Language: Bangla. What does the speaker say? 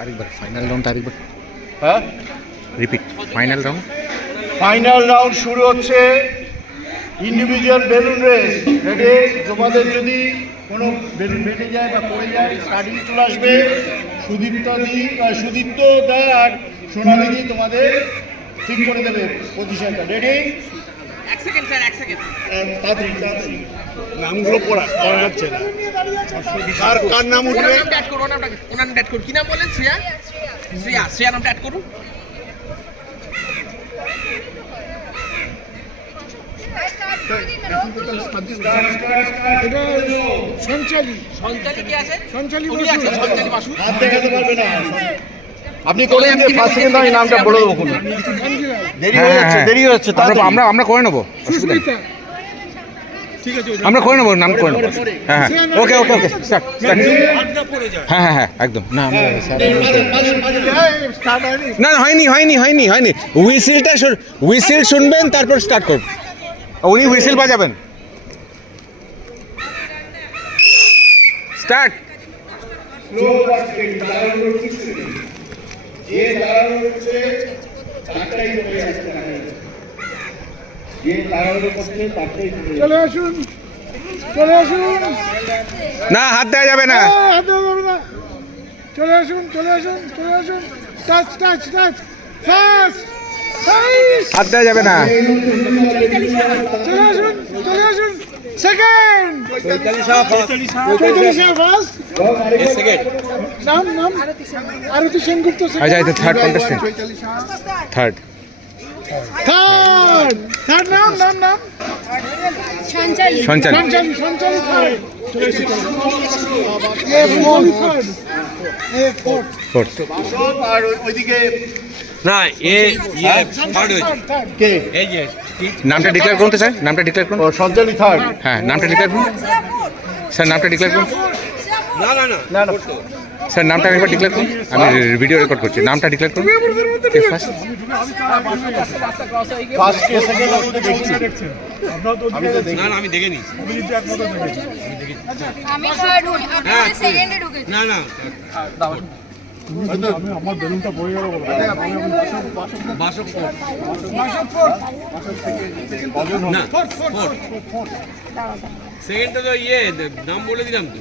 আরেকবার ফাইনাল রাউন্ড আরেকবার হ্যাঁ repeat final round. Final round শুরু হচ্ছে। Individual balloon race ready. তোমাদের যদি কোনো বেলুন ফেটে যায় বা পড়ে যায় স্টার্টিং চলে আসবে। সুদীপ্ত দা আর সোনালিদি তোমাদের ঠিক করে দেবে পজিশনটা। রেডি? 1 second sir, 1 second. তাড়াতাড়ি তাড়াতাড়ি নামগুলো পড়া যাচ্ছে না। কার নাম উঠবে? ওনার নামটা অ্যাড করুন, ওনার নামটা অ্যাড করুন। কি নাম বলেন? শ্রেয়া নামটা অ্যাড করুন। সঞ্চালী কি আছে? সঞ্চালী বাসু। হাত দেখাতে পারবে না। আপনি করে দিতে ফার্স্ট সেকেন্ড আমি নামটা বলে দেবো। কোনো দেরি হয়ে যাচ্ছে আমরা করে নেবো, আমরা করে নেবো, নাম করে নেবো। হ্যাঁ হ্যাঁ ওকে ওকে ওকে স্টার্ট স্টার্ট। হ্যাঁ হ্যাঁ হ্যাঁ একদম। না না হয়নি হয়নি হয়নি হয়নি। হুইসেল শুনবেন তারপর স্টার্ট করুন। উনি হুইসেল বাজাবেন। স্টার্ট। চলে আসুন, চলে আসুন, না হাত দেওয়া যাবে না। হাত দেওয়া যাবে না। চলে আসুন, চলে আসুন, চলে আসুন। Touch touch touch fast. হাত দেওয়া যাবে না। চলে আসুন, চলে আসুন। Second Chaitali Shah first. নাম নাম আরতি সেনগুপ্ত। আচ্ছা এটা third contestant. Third third third নাম নাম নাম Sanchali. Sanchali Sanchali third. Fourth fourth. আর ওইদিকে না থার্ড হয়েছে। কে? এই যে নামটা ডিক্লেয়ার করুন তো স্যার, নামটা ডিক্লেয়ার করুন। সঞ্চালী থার্ড। হ্যাঁ নামটা ডিক্লেয়ার করুন স্যার, নামটা ডিক্লেয়ার করুন না না না না না স্যার, নামটা একবার ডিক্লেয়ার করুন। আমি ভিডিও রেকর্ড করছি, নামটা ডিক্লেয়ার করুন। ফার্স্ট ফার্স্ট কে সেকেন্ড আমি তো দেখছি। না না আমি দেখে নিয়েছি। আমি থার্ড হই, আপনি সেকেন্ডে ঢুকেছেন। না না আমার বেলুনটা পড়ে গেল। বাসক না সেকেন্ডটা তো নাম বলে দিলাম তো।